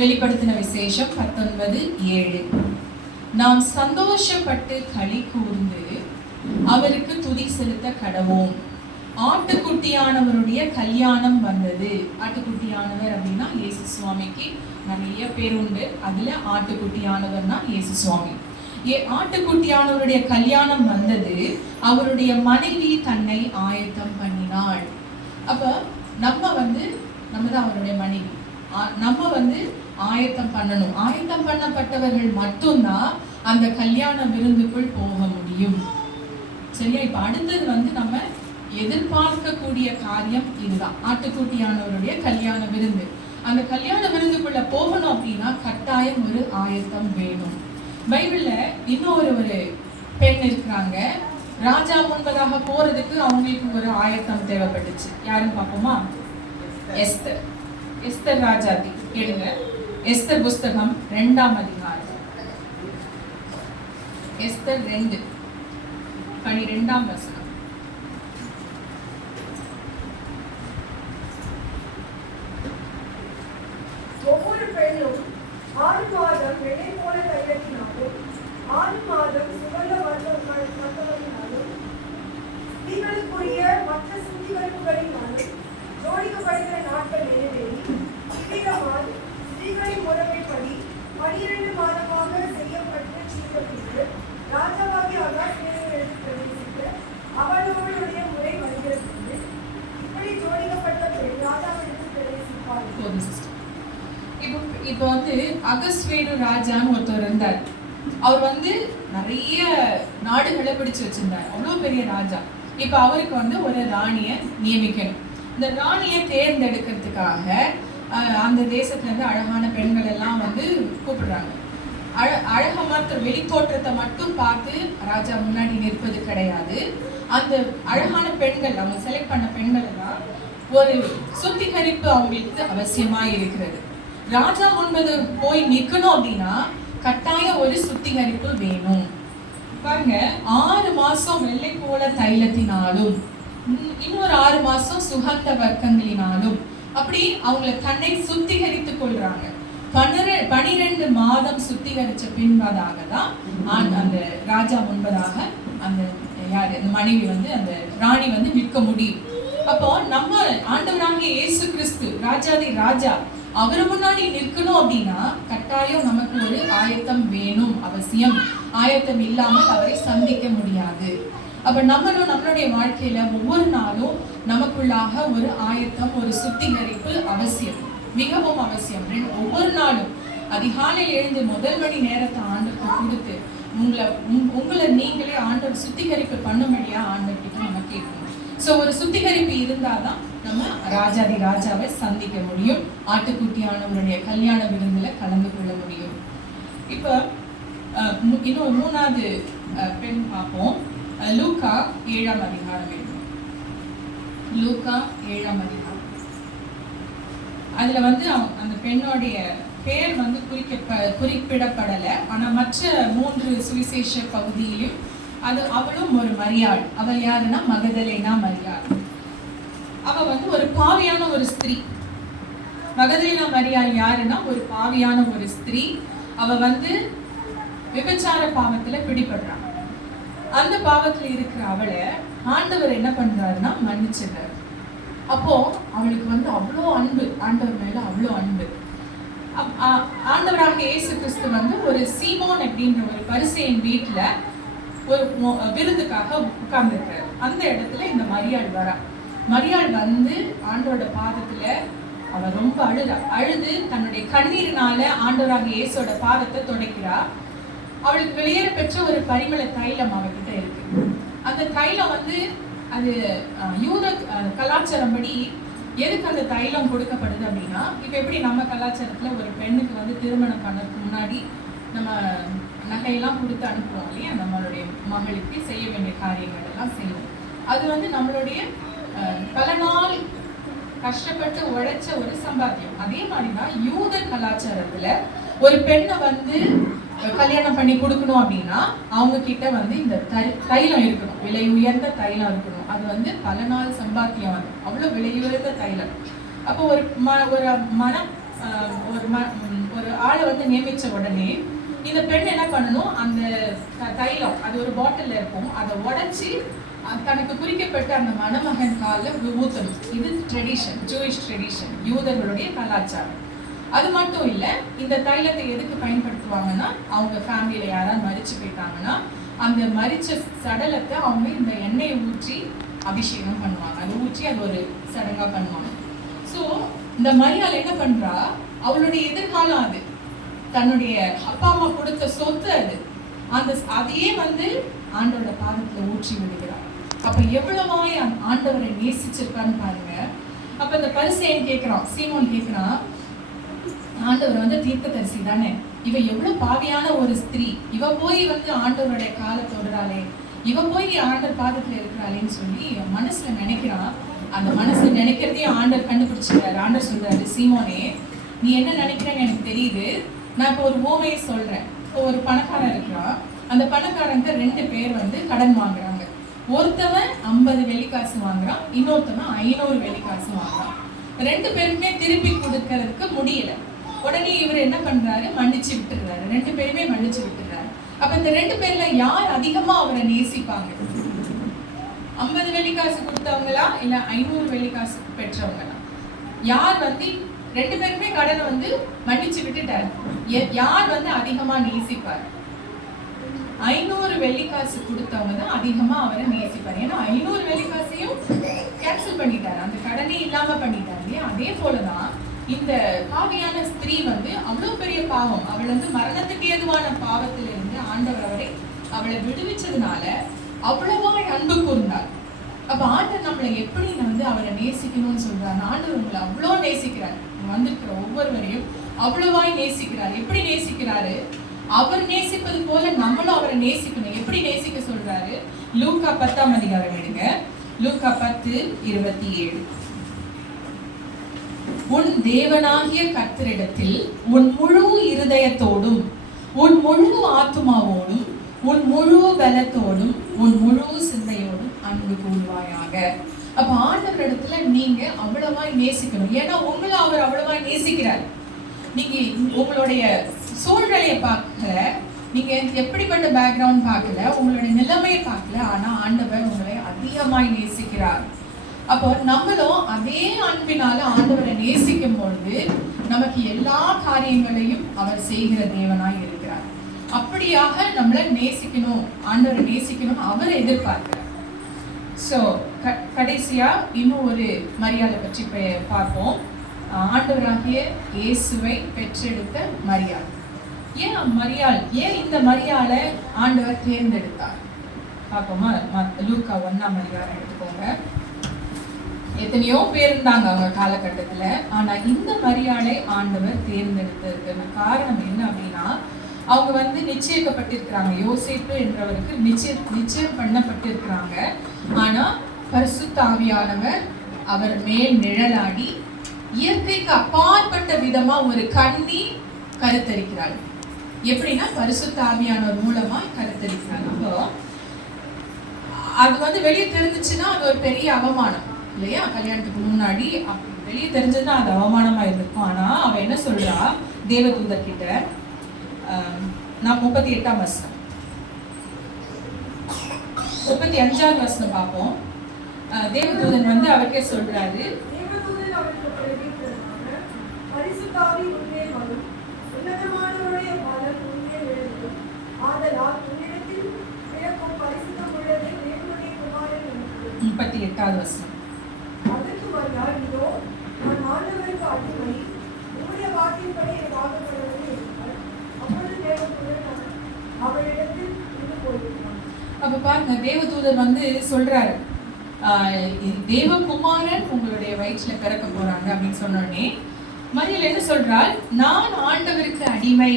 வெளிப்படுத்தின விசேஷம் 19:7. நாம் சந்தோஷப்பட்டு களி கூர்ந்து அவருக்கு துதி செலுத்த கடவோம். ஆட்டுக்குட்டியானவருடைய கல்யாணம் வந்தது. ஆட்டுக்குட்டியானவர் அப்படின்னா இயேசு சுவாமிக்கு நிறைய பேர் உண்டு. அதுல ஆட்டுக்குட்டியானவர்னா இயேசு சுவாமி. ஆட்டுக்குட்டியானவருடைய கல்யாணம் வந்தது. அவருடைய மனைவி தன்னை ஆயத்தம் பண்ணினாள். அப்ப நம்ம தான் அவருடைய மனைவி. நம்ம ஆயத்தம் பண்ணணும். ஆயத்தம் பண்ணப்பட்டவர்கள் மட்டும்தான் அந்த கல்யாண விருந்துக்குள் போக முடியும். சரியா? இப்ப அடுத்தது நம்ம எதிர்பார்க்கக்கூடிய காரியம் இதுதான். ஆட்டுக்குட்டியானவருடைய கல்யாண விருந்து. அந்த கல்யாண விருந்துக்குள்ள போகணும் அப்படின்னா கட்டாயம் ஒரு ஆயத்தம் வேணும். பைபிள்ல இன்னொரு பெண் இருக்கிறாங்க. ராஜா முன்பதாக போறதுக்கு அவங்களுக்கு ஒரு ஆயத்தம் தேவைப்பட்டுச்சு. யாருன்னு பார்ப்போமா? எஸ்தர் ராஜாத்தி. கேளுங்க. எஸ்தர் புஸ்தகம் 2ஆம் அதிகாரம். எஸ்தர் 2:12ஆம் வசனம். ஒவ்வொரு பெண்ணும் 6 மாதம் வெள்ளை போல தைலத்தினாலும் 6 மாதம் சுகந்த மருத்துவத்தினாலும் ஸ்திரீகளுக்குரிய மற்ற சுத்திகரிப்புகளினாலும் ஜோடிக்கப்படுகிற நாட்கள் நிறைவேறி இவ்விதமால் ஸ்திரீகளின் முறைமைப்படி 12 மாதமாக செய்யப்பட்ட சீர்திருத்தத்திற்கு ராஜாவாகிய அகாஸ்வேருவிற்கு பிரவேசித்து அவளுடைய முறை வருகிறது. இப்படி ஜோடிக்கப்பட்ட பெண் ராஜாவிற்கு பிரவேசிப்பாள். இப்போ அகஸ்வேரு ராஜான்னு ஒருத்தர் இருந்தார். அவர் நிறைய நாடுகளை பிடிச்சு வச்சிருந்தார். அவ்வளவு பெரிய ராஜா. இப்ப அவருக்கு ஒரு ராணியை நியமிக்கணும். இந்த ராணியை தேர்ந்தெடுக்கிறதுக்காக அந்த தேசத்துல இருந்து அழகான பெண்கள் எல்லாம் கூப்பிடுறாங்க. அழக மாத்திரம் வெளித்தோற்றத்தை மட்டும் பார்த்து ராஜா முன்னாடி நிற்பது கிடையாது. அந்த அழகான பெண்கள், அவங்க செலக்ட் பண்ண பெண்கள் எல்லாம் ஒரு சுத்திகரிப்பு அவங்களுக்கு அவசியமா இருக்கிறது. ராஜா முன்பது போய் நிக்கணும் அப்படின்னா கட்டாயம் ஒரு சுத்திகரிப்பு வேணும். பாருங்க, 6 மாசம் வெள்ளை போல தைலத்தினாலும் இன்னொரு 6 மாசம் சுகந்த வர்க்கங்களினாலும் அப்படி அவங்களை தன்னை சுத்திகரித்துக் கொள்றாங்க. 12 மாதம் சுத்திகரிச்ச பின்பதாக தான் அந்த ராஜா முன்பதாக அந்த மனைவி அந்த ராணி நிற்க முடியும். அப்போ நம்ம ஆண்டவராகிய இயேசு கிறிஸ்து ராஜாதி ராஜா அவர் முன்னாடி நிற்கணும் அப்படின்னா கட்டாயம் நமக்கு ஒரு ஆயத்தம் வேணும், அவசியம். ஆயத்தம் இல்லாமல் அவரை சந்திக்க முடியாது. அப்ப நம்மளுடைய வாழ்க்கையில ஒவ்வொரு நாளும் நமக்குள்ளாக ஒரு ஆயத்தம், ஒரு சுத்திகரிப்பு அவசியம், மிகவும் அவசியம். ஒவ்வொரு நாளும் அதிகாலையில் எழுந்து முதல் மணி நேரத்தை ஆண்டவருக்கு கொடுத்து உங்களை நீங்களே ஆண்டவர் சுத்திகரிப்பு பண்ணும்படியா ஆண்டவர்கிட்ட நம்ம கேட்கணும். ஸோ ஒரு சுத்திகரிப்பு இருந்தாதான் நம்ம ராஜாதி ராஜாவை சந்திக்க முடியும், ஆட்டுக்குட்டியானவருடைய கல்யாண விருந்துல கலந்து கொள்ள முடியும். இப்போ இன்னும் 3வது பெண் பார்ப்போம். லூக்கா 7ஆம் அதிகாரம் இருக்கு. லூக்கா 7ஆம் அதிகாரம். அதுல வந்து அந்த பெண்ணுடைய பேர் வந்து குறிப்பிடப்படலை. ஆனா மற்ற 3 சுவிசேஷ பகுதியிலும் அவளும் ஒரு மரியாள். அவள் யாருன்னா மகதலேனா மரியாள். அவ வந்து ஒரு பாவியான ஒரு ஸ்திரீ. மகதலேனா மரியாள் யாருன்னா ஒரு பாவியான ஒரு ஸ்திரீ. அவ வந்து விபச்சார பாவத்துல பிடிபடுறான். அந்த பாவத்துல இருக்கிற அவளை ஆண்டவர் என்ன பண்றாருன்னா மன்னிச்சிடுறாரு. அப்போ அவளுக்கு வந்து அவ்வளோ அன்பு, ஆண்டவர் மேல அவ்வளோ அன்பு. ஆண்டவராக இயேசு கிறிஸ்து வந்து ஒரு சீமோன் அப்படின்ற ஒரு பரிசேயன் வீட்டுல ஒரு விருந்துக்காக உட்கார்ந்துருக்காரு. அந்த இடத்துல இந்த மரியாள் வரா. மரியாள் வந்து ஆண்டவரோட பாதத்துல அவ ரொம்ப அழுது தன்னுடைய கண்ணீரினால ஆண்டவராக இயேசோட பாதத்தை துடைக்கிறா. அவளுக்கு வெளியேற பெற்ற ஒரு பரிமள தைலம் அவகிட்ட இருக்கு. அந்த தைலம் வந்து அது யூத கலாச்சாரம் படி எதுக்கு அந்த தைலம் கொடுக்கப்படுது அப்படின்னா, இப்போ எப்படி நம்ம கலாச்சாரத்துல ஒரு பெண்ணுக்கு வந்து திருமணம் பண்ணதுக்கு முன்னாடி நம்ம நகையெல்லாம் கொடுத்து அனுப்புவோம் இல்லையா, நம்மளுடைய மகளுக்கு செய்ய வேண்டிய காரியங்கள் எல்லாம் செய்வோம். அது வந்து நம்மளுடைய பல நாள் கஷ்டப்பட்டு உழைச்ச ஒரு சம்பாத்தியம். அதே மாதிரிதான் யூத கலாச்சாரத்துல ஒரு பெண்ணை வந்து கல்யாணம் பண்ணி கொடுக்கணும் அப்படின்னா அவங்க கிட்ட வந்து இந்த தைலம் இருக்கணும், விலை உயர்ந்த தைலம் இருக்கணும். அது வந்து பல நாள் சம்பாத்தியம், அது அவ்வளவு விலை உயர்ந்த தைலம். அப்போ ஒரு ஆளை வந்து நியமிச்ச உடனே இந்த பெண் என்ன பண்ணணும், அந்த தைலம் அது ஒரு பாட்டில் இருக்கும், அதை உடைச்சி தனக்கு குறிக்கப்பட்ட அந்த மணமகன் காலில் ஊத்தணும். இது ட்ரெடிஷன், ஜூயிஷ் ட்ரெடிஷன், யூதர்களுடைய கலாச்சாரம். அது மட்டும் இல்லை, இந்த தைலத்தை எதுக்கு பயன்படுத்துவாங்கன்னா, அவங்க ஃபேமிலியில யாராவது மரிச்சு போயிட்டாங்கன்னா அந்த மரிச்ச சடலத்தை அவங்க இந்த எண்ணெயை ஊற்றி அபிஷேகம் பண்ணுவாங்க. அதை ஊற்றி அது ஒரு சடங்கா பண்ணுவாங்க. ஸோ இந்த மரியாள் என்ன பண்றா, அவளுடைய எதிர்காலம் அது, தன்னுடைய அப்பா அம்மா கொடுத்த சொத்து அது, அதையே வந்து ஆண்டவரோட பாதத்துல ஊற்றி விடுகிறார். அப்ப எவ்வளவாய் ஆண்டவரை நேசிச்சிருக்கான்னு பாருங்க. அப்ப இந்த பரிசேயன் கேட்கிறான், சீமோன் கேட்கிறான், ஆண்டவர் வந்து தீர்க்கதரிசி தானே, இவ எவ்வளவு பாவியான ஒரு ஸ்திரீ, இவ போய் வந்து ஆண்டவருடைய காலை தொடுறாளே, இவ போய் ஆண்டவர் பாதத்துல இருக்கிறாளேன்னு சொல்லி மனசுல நினைக்கிறான். அந்த மனசுல நினைக்கிறதையும் ஆண்டவர் கண்டுபிடிச்சிருக்காரு. ஆண்டவர் சொல்றாரு, சீமோனே நீ என்ன நினைக்கிறேன்னு எனக்கு தெரியுது, நான் இப்போ ஒரு ஓமையை சொல்றேன். இப்போ ஒரு பணக்காரன் இருக்கிறான். அந்த பணக்காரங்க 2 பேர் வந்து கடன் வாங்குறாங்க. ஒருத்தவன் 50 வெள்ளிக்காசு வாங்குறான், இன்னொருத்தவன் 500 வெள்ளிக்காசு வாங்குறான். 2 பேருமே திருப்பி கொடுக்கறதுக்கு முடியல. உடனே இவர் என்ன பண்றாரு, மன்னிச்சு விட்டுறாரு. 2 பேருமே மன்னிச்சு விட்டுறாரு. அப்ப இந்த 2 பேர்ல யார் அதிகமா அவரை நேசிப்பாங்க? 50 வெள்ளிக்காசு கொடுத்தவங்களா இல்ல 500 வெள்ளிக்காசு பெற்றவங்களா? யார் வந்து 2 பேருமே கடனை வந்து மன்னிச்சு விட்டுட்டாரு. யார் வந்து அதிகமா நேசிப்பார்? 500 வெள்ளிக்காசு கொடுத்தவங்க தான் அதிகமா அவரை நேசிப்பார். ஏன்னா 500 வெள்ளிக்காசையும் கேன்சல் பண்ணிட்டாரு, அந்த கடனே இல்லாம பண்ணிட்டாரு. அதே போலதான் இந்த பாவியான ஸ்திரீ வந்து அவ்வளவு பெரிய பாவம், அவள் வந்து மரணத்துக்கு ஏதுவான பாவத்திலிருந்து ஆண்டவர் அவளை விடுவிச்சதுனால அவ்வளவா அன்பு கூர்ந்தாள். அப்ப ஆண்டவர் நம்மளை எப்படி வந்து அவரை நேசிக்கணும்னு சொல்றாரு. ஆண்டவர் உங்களை அவ்வளோ நேசிக்கிறார், வந்திருக்கிற ஒவ்வொருவரையும் அவ்வளவாய் நேசிக்கிறார். எப்படி நேசிக்கிறாரு? அவர் நேசிப்பது போல நம்மளும் அவரை நேசிக்கணும். எப்படி நேசிக்க சொல்றாரு? லூக்கா 10ஆம் அதிகாரம் எடுங்க. லூக்கா 10:27. உன் தேவனாகிய கர்த்தரிடத்தில் உன் முழு இருதயத்தோடும் உன் முழு ஆத்துமாவோடும் உன் முழு பலத்தோடும் உன் முழு சிந்தையோடும் அன்பு கூறுவாயாக. அப்ப ஆண்டவரிடத்துல நீங்க அவ்வளவாய் நேசிக்கணும். ஏன்னா உங்களை அவர் அவ்வளவாய் நேசிக்கிறார். நீங்க உங்களுடைய சூழ்நிலையை பார்க்கல, நீங்க எப்படிப்பட்ட பேக்ரவுண்ட் பார்க்கல, உங்களுடைய நிலைமையை பார்க்கல, ஆனா ஆண்டவர் உங்களை அதிகமாய் நேசிக்கிறார். அப்போ நம்மளும் அதே அன்பினால ஆண்டவரை நேசிக்கும் பொழுது நமக்கு எல்லா காரியங்களையும் அவர் செய்கிற தேவனாய் இருக்கிறார். அப்படியாக நம்மளை நேசிக்கணும், ஆண்டவரை நேசிக்கணும், அவரை எதிர்பார்க்கிறார். ஸோ கடைசியா இன்னும் ஒரு மரியாதை பற்றி பார்ப்போம். ஆண்டவராகிய இயேசுவை பெற்றெடுத்த மரியாள். ஏன் இந்த மரியாளை ஆண்டவர் தேர்ந்தெடுத்தார் பார்ப்போமா? லூக்கா 1ஆம் அதிகாரம் எடுத்துக்கோங்க. எத்தனையோ பேர் இருந்தாங்க அவங்க காலகட்டத்துல. ஆனா இந்த மரியாளை ஆண்டவர் தேர்ந்தெடுத்ததுக்கு காரணம் என்ன அப்படின்னா, அவங்க வந்து நிச்சயிக்கப்பட்டிருக்கிறாங்க. யோசேப்பு என்றவருக்கு நிச்சயம் பண்ணப்பட்டிருக்கிறாங்க. ஆனா பரிசுத்த ஆவியானவர் அவர் மேல் நிழலாடி இயற்கைக்கு அப்பாற்பட்ட விதமா ஒரு கன்னி கருத்தரிக்கிறாள். எப்படின்னா பரிசுத்த ஆவியானவர் மூலமா கருத்தரிக்கிறாங்க. அப்போ அது வந்து வெளியே தெரிஞ்சிச்சுன்னா அது ஒரு பெரிய அவமானம் இல்லையா? கல்யாணத்துக்கு முன்னாடி வெளியே தெரிஞ்சதுன்னா அது அவமானமா இருந்திருக்கும். ஆனா அவ என்ன சொல்றா தேவதூதர் கிட்ட, நான் 38ஆம் வசனம் 35ஆவது வசனம் பார்ப்போம். தேவதூதன் வந்து அவருக்கே சொல்றாரு, தேவதூதன் அவருக்கு பிரதியுத்தரமாக, பரிசுத்த ஆவி உன்மேல் வரும், உன்னதமானவருடைய பலன் உன்மேல் எழும்பும். ஆதலால் உன்னிடத்தில் பிறக்கும் பரிசுத்தமுள்ளது தேவனுடைய குமாரன் என்று. 38ஆவது வசனம். அதற்கு மறுநாள், இதோ நான் ஆண்டவருக்கு அடிமை, உம்முடைய வாக்கின்படி எனக்கு ஆகப்படுவது என்றார். அப்பொழுது தேவதூதன் அவரிடத்தில் இருந்து போயிருக்கிறான். அப்ப பாருங்க, தேவதூதர் வந்து சொல்றாரு, தேவகுமாரன் உங்களுடைய வயிற்றுல பிறக்க போறாங்க அப்படின்னு சொன்னோடனே மரியாள் என்ன சொல்றாள், நான் ஆண்டவருக்கு அடிமை,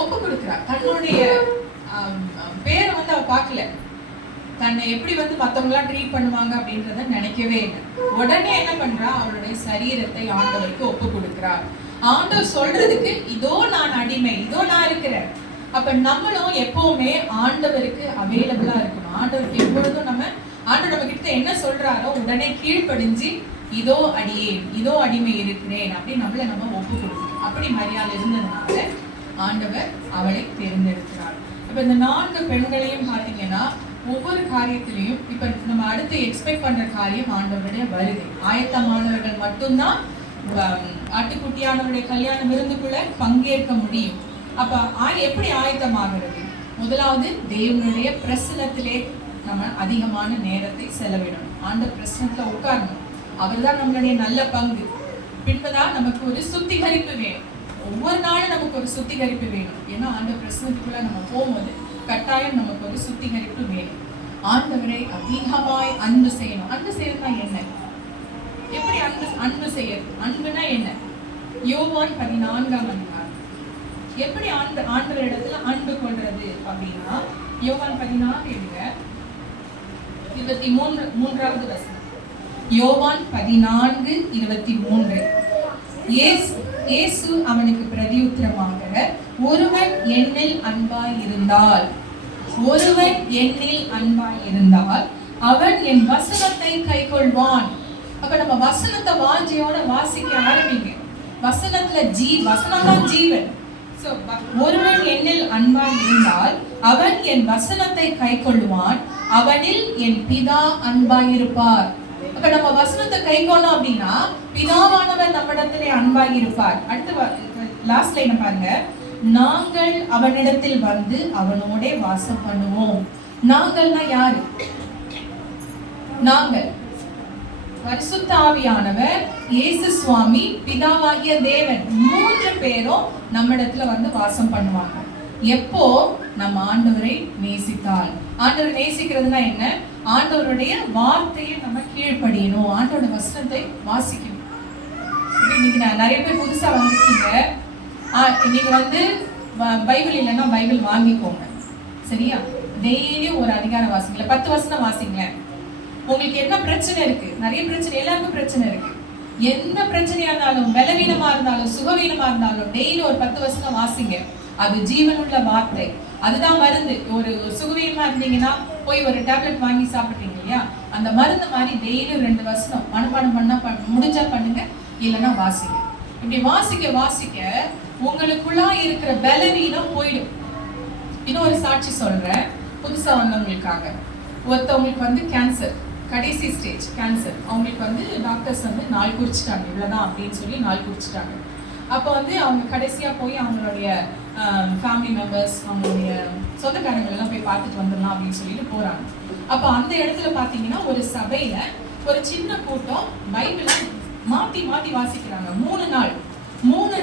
ஒப்பு கொடுக்கிறார். தன்னுடைய பேரை வந்து அவ பார்க்கல, தன்னை எப்படி வந்து மற்றவங்களாம் ட்ரீட் பண்ணுவாங்க அப்படின்றத நினைக்கவே இல்லை. உடனே என்ன பண்றா, அவளுடைய சரீரத்தை ஆண்டவருக்கு ஒப்பு கொடுக்கிறார். ஆண்டவர் சொல்றதுக்கு இதோ நான் அடிமை, இதோ நான் இருக்கிறேன். அப்ப நம்மளும் எப்பவுமே ஆண்டவருக்கு அவைலபிளா இருக்கணும். ஆண்டவருக்கு எப்பொழுதும் ஆண்டவர் நம்ம கிட்ட என்ன சொல்றாரோ உடனே கீழ்ப்படிஞ்சு இதோ அடியேன், இதோ அடிமை இருக்கிறேன் அப்படின்னு நம்ம ஒப்பு கொடுக்கணும். அப்படி மரியாதை இருந்ததுனால ஆண்டவர் அவளை தேர்ந்தெடுக்கிறார். இப்ப இந்த 4 பெண்களையும் பாத்தீங்கன்னா ஒவ்வொரு காரியத்திலையும் இப்ப நம்ம அடுத்து எக்ஸ்பெக்ட் பண்ற காரியம் ஆண்டவருடைய வருகை. ஆயத்தமானவர்கள் மட்டும்தான் ஆட்டுக்குட்டியானவருடைய கல்யாண விருந்துக்குள்ள பங்கேற்க முடியும். அப்ப எப்படி ஆயத்தமாகிறது? முதலாவது தேவனுடைய பிரசன்னத்திலே நம்ம அதிகமான நேரத்தை செலவிடணும். ஆண்டவர் பிரசன்னத்துல உட்காரணும். அவர் தான் நம்மளுடைய நல்ல பங்கு. பின்புதான் நமக்கு ஒரு சுத்திகரிப்பு வேணும். ஒவ்வொரு நாளும் நமக்கு ஒரு சுத்திகரிப்பு வேணும். ஏன்னா ஆண்டவர் பிரசன்னத்துக்குள்ள நம்ம போகும்போது கட்டாயம் நமக்கு ஒரு சுத்திகரிப்பு வேணும். ஆண்டவரை அதிகமாய் அன்பு செய்யணும். அன்பு செய்யறதுனா என்ன? எப்படி அன்பு செய்யறது? அன்புனா என்ன? யோவான் 14ஆம் அதிகாரம். எப்படி ஆண்டவர் இடத்துல அன்பு கொள்றது அப்படின்னா, யோவான் 14 எடுங்க, 23வது வசனம். யோவான் 14:23. இயேசு அவனுக்கு பிரதியுத்தரமாக, ஒருவன் என்னில் அன்பாய் இருந்தால் அவன் என் வசனத்தை கைக்கொள்வான். அப்ப நம்ம வசனத்தை வாஞ்சியோட வாசிக்க ஆரம்பிங்க. வசனத்துல வசனம் தான் ஜீவன். ஒருவன் என்னில் அன்பாய் இருந்தால் அவன் என் வசனத்தை கைக்கொள்வான், அவனில் என் பிதா அன்பாயிருப்பார். அப்ப நம்ம வசனத்தை கைக்கொள்ளணும் அப்படின்னா பிதாவானவர் நம்மிடத்திலே அன்பாயிருப்பார். அடுத்து லாஸ்ட் லைன் பாருங்க, நாங்கள் அவனிடத்தில் வந்து அவனோட வாசம் பண்ணுவோம். நாங்கள்னா யாரு? நாங்கள் பரிசுத்த ஆவியானவர், இயேசு சுவாமி, பிதாவாகிய தேவன், 3 பேரும் நம்மிடத்துல வந்து வாசம் பண்ணுவாங்க. எப்போ? நம்ம ஆண்டவரை நேசித்தால். ஆண்டவரை நேசிக்கிறதுனா என்ன? ஆண்டவருடைய வார்த்தையை நம்ம கீழ்ப்படியணும், ஆண்டவருடைய வசனத்தை வாசிக்கணும். இன்னைக்கு நிறைய பேர் புதுசா வந்துருக்கீங்க. நீங்க வந்து பைபிள் இல்லைன்னா பைபிள் வாங்கிக்கோங்க, சரியா? டெய்லியும் ஒரு அதிகாரம் வாசிக்கல, 10 வசனம் வாசிங்களேன். உங்களுக்கு என்ன பிரச்சனை இருக்கு? நிறைய பிரச்சனை, எல்லாருக்கும் பிரச்சனை இருக்கு. எந்த பிரச்சனையா இருந்தாலும், பலவீனமா இருந்தாலும், சுகவீனமா இருந்தாலும், டெய்லி ஒரு 10 வசனம் வாசிங்க. அது ஜீவனுள்ள வார்த்தை, அதுதான் மருந்து. ஒரு சுகவீனமா இருந்தீங்கன்னா போய் ஒரு டேப்லெட் வாங்கி சாப்பிட்றீங்க இல்லையா? அந்த மருந்து மாதிரி டெய்லி 2 வசனம் மனப்பாடம் முடிஞ்சா பண்ணுங்க, இல்லைன்னா வாசிங்க. இப்படி வாசிக்க உங்களுக்குள்ளா இருக்கிற பலவீனம் போயிடும். இன்னொரு சாட்சி சொல்றேன் புதுசா வந்தவங்களுக்காக. ஒருத்தவங்களுக்கு வந்து கேன்சர், கடைசி ஸ்டேஜ் கேன்சர். அவங்களுக்கு வந்து டாக்டர்ஸ் வந்து நாள் குறிச்சிட்டாங்க, இவ்வளவுதான் அப்படின்னு சொல்லி நாள் குறிச்சிட்டாங்க. அப்போ வந்து அவங்க கடைசியா போய் அவங்களுடைய ஃபேமிலி மெம்பர்ஸ், அவங்களுடைய சொந்தக்காரங்கள் எல்லாம் போய் பார்த்துட்டு வந்துடலாம் அப்படின்னு சொல்லிட்டு போறாங்க. அப்போ அந்த இடத்துல பாத்தீங்கன்னா ஒரு சபையில ஒரு சின்ன கூட்டம் பைபிளை மாத்தி வாசிக்கிறாங்க. 3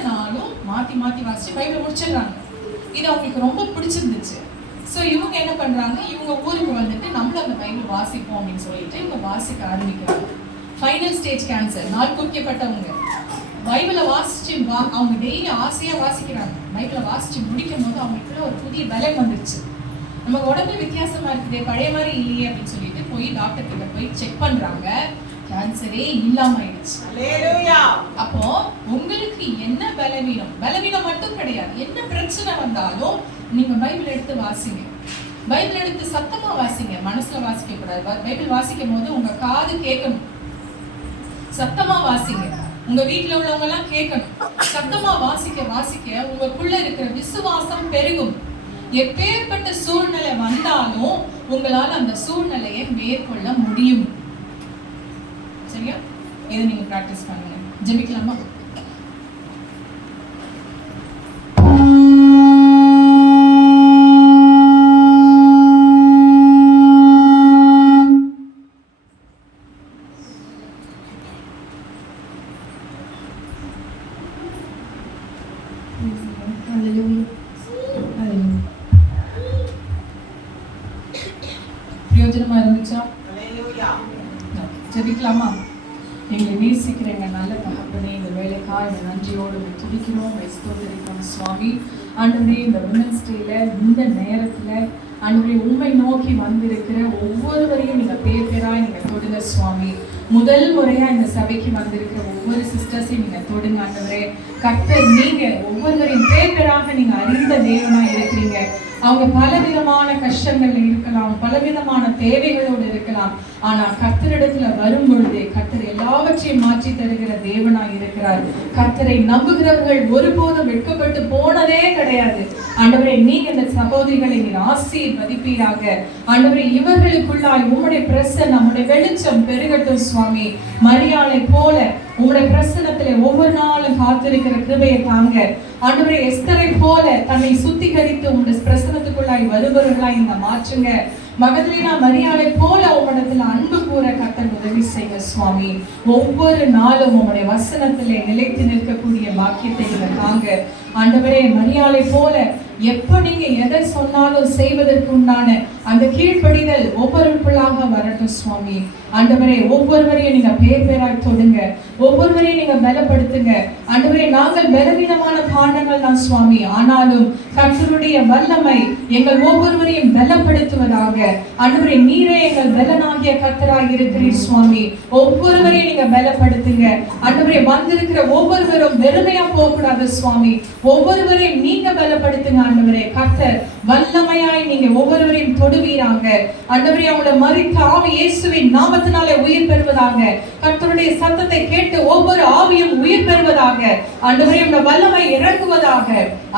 நாளும் மாத்தி வாசிச்சு பைபிளை முடிச்சிடுறாங்க. இது அவங்களுக்கு ரொம்ப பிடிச்சிருந்துச்சு. ஸோ இவங்க என்ன பண்றாங்க, இவங்க ஊருக்கு வந்துட்டு நம்மளும் அந்த பைபிள் வாசிப்போம் அப்படின்னு சொல்லிட்டு இவங்க வாசிக்க ஆரம்பிக்கிறாங்க. ஃபைனல் ஸ்டேஜ் கேன்சர், நாள் குறிக்கப்பட்டவங்க. பைபிளை வாசிச்சு அவங்க டெய்லி ஆசையா வாசிக்கிறாங்க. பைபிளை வாசிச்சு முடிக்கும் போது அவங்களுக்குள்ள ஒரு புதிய பலம் வந்துருச்சு. நம்ம உடம்பு வித்தியாசமா இருக்குது, பழைய மாதிரி இல்லையே அப்படின்னு சொல்லிட்டு போய் டாக்டர் கிட்ட போய் செக் பண்றாங்க. கேன்சரே இல்லாம ஆயிடுச்சு. அப்போ உங்களுக்கு என்ன பலவீனம் மட்டும் கிடையாது, என்ன பிரச்சனை வந்தாலும் நீங்க பைபிள் எடுத்து வாசிங்க. பைபிள் எடுத்து சத்தமா வாசிங்க, மனசுல வாசிக்க கூடாது. பைபிள் வாசிக்கும் போது உங்க காது கேட்கணும், சத்தமா வாசிங்க. உங்க வீட்டுல உள்ளவங்க எல்லாம் கேட்கணும். சத்தமா வாசிக்க உங்களுக்குள்ள இருக்கிற விசுவாசம் பெருகும். எப்பேற்பட்ட சூழ்நிலை வந்தாலும் உங்களால அந்த சூழ்நிலையை மேற்கொள்ள முடியும். சரியா? இதை நீங்க பிராக்டிஸ் பண்ணுங்க. ஜெபிக்கலாமா? பிரயோஜனமா இருந்துச்சா? ஜெபிக்கலாமா? எங்களை நேசிக்கிறேங்க நல்ல தகப்பனே, இந்த வேலைக்காக இந்த நன்றியோடு துதிக்கிறோம், ஸ்தோத்திரிக்கிறோம் சுவாமி. ஆண்டவரே, இந்த விமென்ஸ் டேல இந்த நேரத்துல ஆண்டவரே உண்மை நோக்கி வந்திருக்கிற ஒவ்வொருவரையும் நீங்க பேராய் நீங்க தொடுங்க சுவாமி. முதல் முறையா இந்த சபைக்கு வந்திருக்கிற ஒவ்வொரு சிஸ்டர்ஸையும் நீங்க தொடுங்க ஆண்டவரே. கர்த்தர் நீங்க ஒவ்வொருவரையும் பேராக நீங்க அறிந்த தேவனா இருக்கிறீங்க. அவங்க பலவிதமான கஷ்டங்கள்ல இருக்கலாம், பலவிதமான தேவைகளோடு இருக்கலாம். ஆனா கர்த்தரிடத்துல வரும் பொழுது கர்த்தர் எல்லாவற்றையும் மாற்றி தருகிற தேவனாய் இருக்கிறார். கர்த்தரை நம்புகிறவர்கள் ஒருபோதும் வெட்கப்பட்டு போனதே கிடையாது. ஆண்டவரே, நீங்க இந்த சகோதரிகளை நீர் ஆசீர்வதிப்பீராக. ஆண்டவரே, இவர்களுக்குள்ளாய் உம்முடைய பிரசன்னம், நம்முடைய வெளிச்சம் பெருகட்டும் சுவாமி. மரியாளை போல உம்முடைய பிரசன்னத்திலே ஒவ்வொரு நாளும் காத்திருக்கிற கிருபையை தாங்க. ஆண்டவரே, எஸ்தரை போல தன்னை சுத்திகரித்து உம்முடைய பிரசன்னத்துக்குள்ளாய் வருபவர்களாய் இந்த மாற்றுங்க. மகதலேனா மரியாளை போல உம்மிடத்தில் அன்பு கூற கர்த்தர் உதவி செய்ய சுவாமி. ஒவ்வொரு நாளும் உம்முடைய வசனத்திலே நிலைத்து நிற்கக்கூடிய பாக்கியத்தை நீங்க தாங்க. ஆண்டவரே, மரியாளை போல எப்ப நீங்க எதை சொன்னாலும் செய்வதற்கு உண்டான அந்த கீழ்ப்படிதல் ஒவ்வொருக்குள்ளாக வரட்டும் சுவாமி. ஆண்டவரே, ஒவ்வொருவரையும் நீங்க பேராய் தொடுங்க, ஒவ்வொருவரையும் நீங்க பலப்படுத்துங்க. ஆண்டவரே, நாங்கள் பலவீனமான பாண்டங்கள் தான் சுவாமி, ஆனாலும் கர்த்தருடைய வல்லமை எங்கள் ஒவ்வொருவரையும் பலப்படுத்துவதாக. ஆண்டவரே, நீரே எங்கள் பலனாகிய கர்த்தராய் இருக்கிறீர் சுவாமி. ஒவ்வொருவரையும் நீங்க பலப்படுத்துங்க. ஆண்டவரே, வந்திருக்கிற ஒவ்வொருவரும் வெறுமையா போக கூடாது சுவாமி. ஒவ்வொருவரையும் நீங்க பலப்படுத்துங்க ஆண்டவரே. கர்த்தர் வல்லமையாய் நீங்க ஒவ்வொருவரையும் தொடுவீராங்க. ஆண்டவரே, அவங்கள மரித்த ஆவி இயேசுவின் நாமத்தினாலே உயிர் பெறுவதாக. கர்த்தருடைய சத்தத்தை கேட்டு ஒவ்வொரு ஆவியும் உயிர் பெறுவதாக. ஆண்டவரே, உங்க வல்லமை இறங்குவதாக.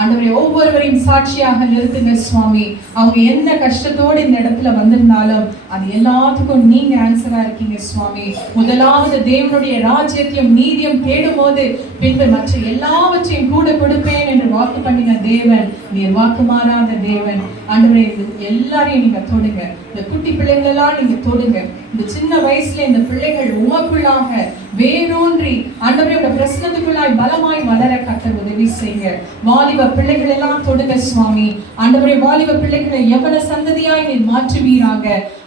ஆண்டவரே, ஒவ்வொருவரையும் சாட்சியாக நிறுத்துங்க சுவாமி. அவங்க எந்த கஷ்டத்தோடு இந்த இடத்துல வந்திருந்தாலும் அது எல்லாத்துக்கும் நீங்க ஆன்சரா இருக்கீங்க சுவாமி. முதலாவது தேவனுடைய ராஜ்யத்தையும் நீதியும் தேடும் போது பின்பு மற்ற எல்லாவற்றையும் கூட கொடுப்பேன் என்று வாக்கு பண்ணின தேவன், நீர் வாக்கு மாறாத தேவன். ஆண்டவரே, எல்லாரையும் நீங்க தொடுங்க. இந்த குட்டி பிள்ளைகள் எல்லாம் நீங்க தொடுங்க. இந்த சின்ன வயசுல இந்த பிள்ளைகள் உமக்குள்ளாக வேரூன்றி ஆண்டவரே உங்க பிரசன்னத்துக்குள்ளாய் பலமாய் வளர கர்த்தர் உதவி செய்யுங்க. வாலிப பிள்ளைகள் எல்லாம் தொடுங்க சுவாமி. ஆண்டவரே, வாலிப பிள்ளைகளை எவ்வளவு சந்ததியாய் நீர் மாற்றுவீராக.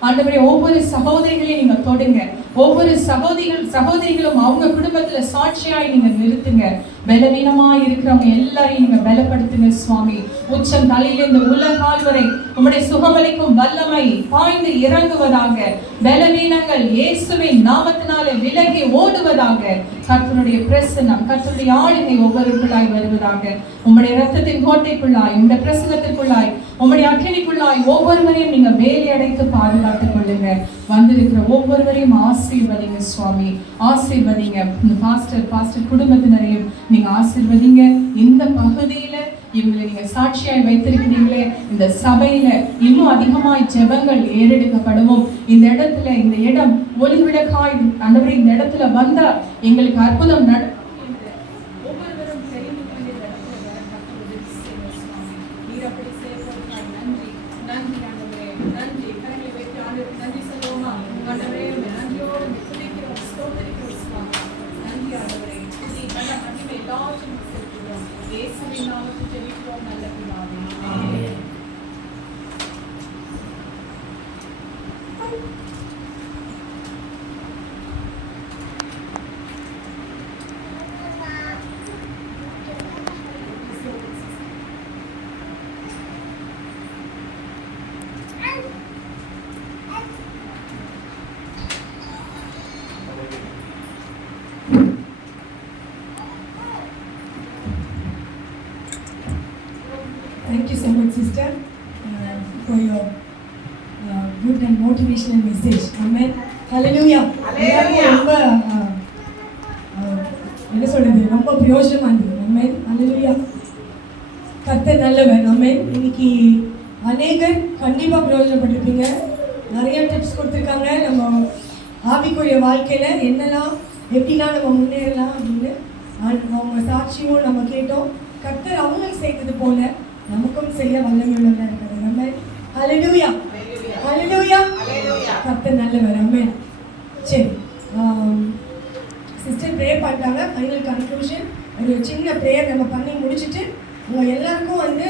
ஆண்டவரே, ஒவ்வொரு சகோதரிகளையும் நீங்க தொடுங்க. ஒவ்வொரு சகோதரிகளும் அவங்க குடும்பத்துல சாட்சியாய் நீங்க நிறுத்துங்க. பலவீனமாய் இருக்கிறவங்க எல்லாரையும் நீங்க பலப்படுத்துங்க சுவாமி. உச்சம் தலையிலிருந்து உலகால் வரை உம்முடைய சுகமளிக்கும் வல்லமை பாய்ந்து இறங்குவதாக. பலவீனங்கள் இயேசுவின் நாமத்தினாலே விலகி ஓடுவதாக. கர்த்தருடைய பிரசன்னம், கர்த்தருடைய ஆளுகை ஒவ்வொருக்குள்ளாய் வருவதாக. உம்முடைய ரத்தத்தின் கோட்டைக்குள்ளாய், உம்முடைய பிரசன்னத்திற்குள்ளாய், உம்முடைய அக்கினிக்குள்ளாய் ஒவ்வொருவரையும் நீங்க வேலை அடைத்து பாதுகாத்துக் கொள்ளுங்க. வந்திருக்கிற ஒவ்வொருவரையும் ஆசீர்வதிங்க சுவாமி, ஆசீர்வதிங்க. பாஸ்டர் குடும்பத்தினரையும் நீங்க ஆசீர்வதிங்க. இந்த பகுதியில இவங்களை நீங்க சாட்சியாய் வைத்திருக்கிறீங்களே, இந்த சபையில இன்னும் அதிகமாய் ஜெபங்கள் ஏறெடுக்கப்படவும், இந்த இடத்துல இந்த இடம் ஒளி விளக்காய் ஆண்டவரே இந்த இடத்துல வந்தா எங்களுக்கு அற்புதம் நட ஒவ்வொருவரும் தெரிந்து கொண்டு இந்த இடத்துல நீர் அப்படி செய்ய நன்றி நன்றி ஆண்டவரே, நன்றி. கரங்களை வைத்து ஆண்டவரே நன்றி சொல்லுவோமா? ஆண்டவரே, நன்றியோடு துதிக்கிறோம், ஸ்தோத்திரிக்கிறோம் சுவாமி. நன்றி ஆண்டவரே, நீ நல்ல மகிமை எல்லாவற்றையும் செலுத்துகிறோம். இயேசுவின் நாமத்தில் ஜெபிக்கிறோம் நல்ல பிதாவே. ஆமென். Thank you so much, sister, for your good and motivational message. Amen. Hallelujah. ரொம்ப என்ன சொல்றது, ரொம்ப பிரயோஜனமா இருந்தது. Amen. Hallelujah. கர்த்தர் நல்லவர். Amen. இன்னைக்கு அநேகர் கண்டிப்பாக பிரயோஜனப்பட்டிருப்பீங்க. நிறைய டிப்ஸ் கொடுத்துருக்காங்க. நம்ம ஆவிக்குரிய வாழ்க்கையில் என்னெல்லாம் எப்படிலாம் நம்ம முன்னேறலாம் அப்படின்னு அவங்க சாட்சியும் நம்ம கேட்டோம். கர்த்தர் அவங்களுக்கு செய்தது போல நமக்கும் செய்ய வல்லமையுள்ளவராக இருக்கிறது. நம்ம ஹல்லேலூயா, ஹல்லேலூயா, கர்த்தர் நல்லவர். ஆமென். சரி, சிஸ்டர் ப்ரேயர் பண்ணிட்டாங்க. ஃபைனல் கன்க்ளூஷன் ஒரு சின்ன ப்ரேயர் நம்ம பண்ணி முடிச்சுட்டு உங்கள் எல்லாருக்கும் வந்து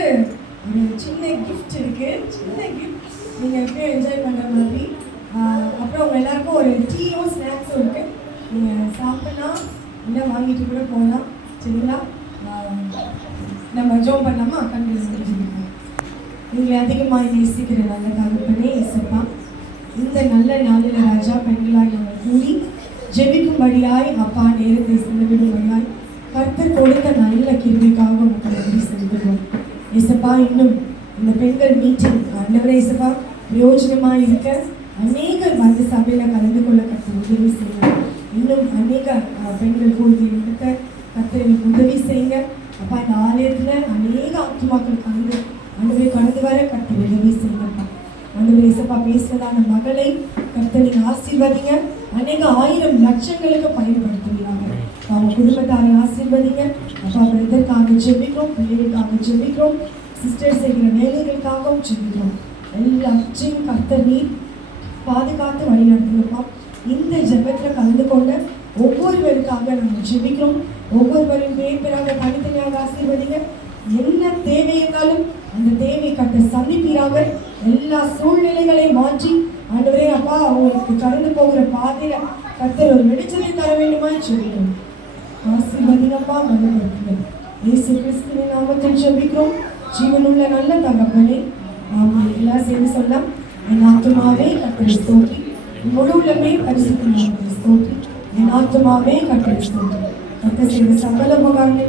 ஒரு சின்ன கிஃப்ட் இருக்குது. சின்ன கிஃப்ட் நீங்கள் எப்படியும் என்ஜாய் பண்ணுற மாதிரி. அப்புறம் உங்கள் எல்லாருக்கும் ஒரு டீயும் ஸ்நாக்ஸும் இருக்குது. நீங்கள் சாப்பிட்லாம் இல்லை வாங்கிட்டு கூட போகலாம். சரிங்களா? நம்ம ஜோம் பண்ணலாமா? கண்டிப்பாக எங்களை அதிகமாக நேசிக்கிற நல்ல தகப்பனே இயேசப்பா, இந்த நல்ல நாளில் ராஜா பெண்களாய் நாங்கள் கூடி ஜெபிக்கும்படியாய் அப்பா நேரத்தை செலவிடும்படியாய் கர்த்தர் கொடுத்த நல்ல கிருபைக்காக உங்களுக்கு நன்றி செலுத்துகிறோம். இயேசப்பா, இன்னும் இந்த பெண்கள் மீட்டிங் ஆண்டவரே இயேசப்பா பிரயோஜனமாக இருக்க அநேகர் வந்து சபையில் கலந்து கொள்ள கர்த்தர் உதவி செய்யுங்க. இன்னும் அநேக பெண்கள் கூடி இருக்க கர்த்தர் எனக்கு உதவி செய்யுங்க. அப்பா, இந்த ஆலயத்தில் அநேக ஆத்துமாக்கள் கடந்து வர கர்த்தர் உதவி செய்யுங்கப்பா. ஆண்டவரே இயேசப்பா, பேசுவதான மகளை கர்த்தர் நீங்கள் ஆசீர்வதிங்க. அநேக ஆயிரம் லட்சங்களுக்கு பயன்படுத்துகிறாங்க. அவங்க குடும்பத்தாரை ஆசீர்வதிங்க. அப்பா, பிரதற்காக ஜெபிக்கிறோம், பிள்ளைகளுக்காக ஜெபிக்கிறோம், சிஸ்டர் செய்கிற வேலைகளுக்காகவும் ஜெபிக்கிறோம். எல்லாத்தையும் கர்த்தர் நீர் பாதுகாத்து வழி நடத்துங்கப்பா. இந்த ஜெபத்தில் கலந்து கொண்ட ஒவ்வொருவருக்காக நம்ம ஜெபிக்கிறோம். ஒவ்வொருவரும் பேராக தனித்தனியாக ஆசீர்வதிங்க. என்ன தேவை இருந்தாலும் அந்த தேவை கர்த்தர் சந்திப்பீராக. எல்லா சூழ்நிலைகளையும் மாற்றி ஆண்டவரே அப்பா அவங்களுக்கு கடந்து போகிற பாதையில கர்த்தர் ஒரு வெளிச்சத்தை தர வேண்டுமா ஜெபிக்கிறோம். ஆசீர்வதிங்கப்பா, மனப்படுத்துங்க. இயேசு கிறிஸ்துவின் நாமத்தில் ஜெபிக்கிறோம் ஜீவனுள்ள நல்ல தகப்பனே. ஆமாம், எல்லாம் சேர்ந்து சொல்லலாம். என் ஆத்துமாவே கர்த்தரை ஸ்தோத்திரி, முழு உள்ளமே பரிசுத்த நாமத்தை ஸ்தோத்திரி. என் ஆத்துமாவே கர்த்தரை ஸ்தோத்திரி. கர்த்தர் செய்த சகல உபகாரங்களை